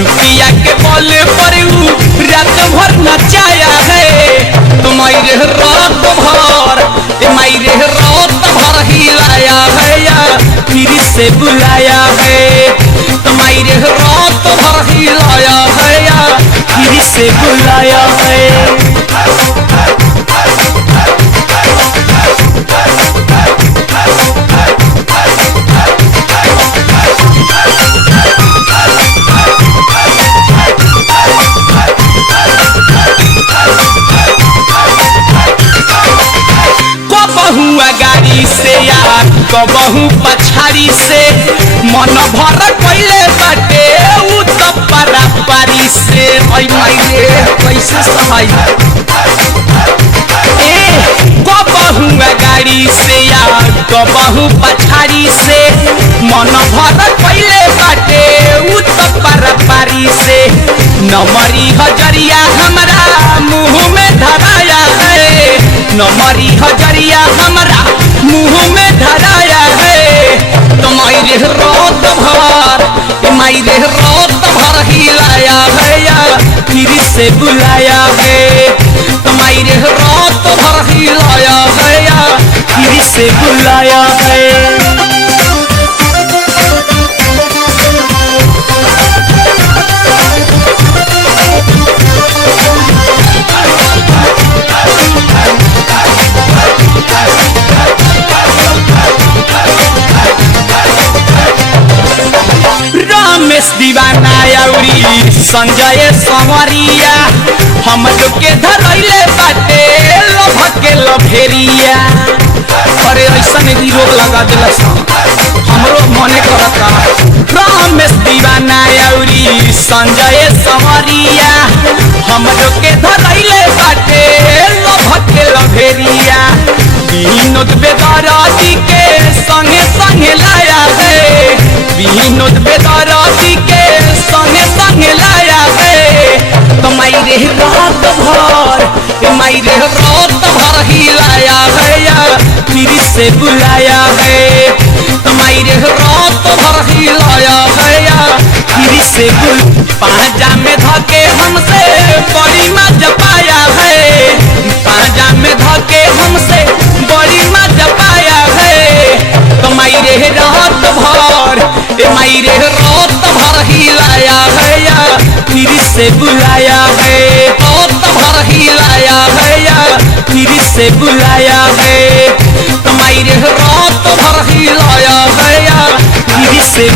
रुपया के बल पर रात भर नचाया है। तुम्हारे रात भर मायरे रात भर हिलाया है या फिर से बुलाया है। तुम्हारे रात भर हिलाया है या फिर से बुलाया है। गाड़ी से यार कबहू पछाड़ी से मन भर कैले बाटे उ तो पारी से कैसे सहाय कबहू गाड़ी से यार कबहू पछाड़ी से मन भर कैले बाटे उ तो पारी से नमरी हजरिया हमारा मुँह में धराया है। नमरी हजरिया हमारा मुँह में धराया है। तुम्हारे रात भर हिलाया है या फिर से बुलाया है। तुम्हारे रात भर हिलाया है या फिर से बुलाया है। रमेश दीवाना अउरी संजय संवरिया हम लोग के धरैले बाटे लभ के लभेरिया। अरे ऐसा नहीं रोक लगा दिला हमरो मने करता। रमेश दीवाना अउरी संजय संवरिया हम लोग के धरैले बाटे लभ के लभेरिया। विनोद बेदराती के संगे संगे लाया है। विनोद बेदराती के संगे संगे लाया है। तुम्हारे रात भर हिलाया है या फिर से बुलाया है। तुम्हारे रात भर हिलाया है या फिर से पाजा में धके हमसे बड़ी मजा पाया है। पाजा में धके हमसे बड़ी मजा पाया है। तुम्हारे रात भर हिलाया है या फिर से बुलाया है। रात भर हिलाया है या फिर से बुलाया है। तुम्हारे रात भर हिलाया है या फिर से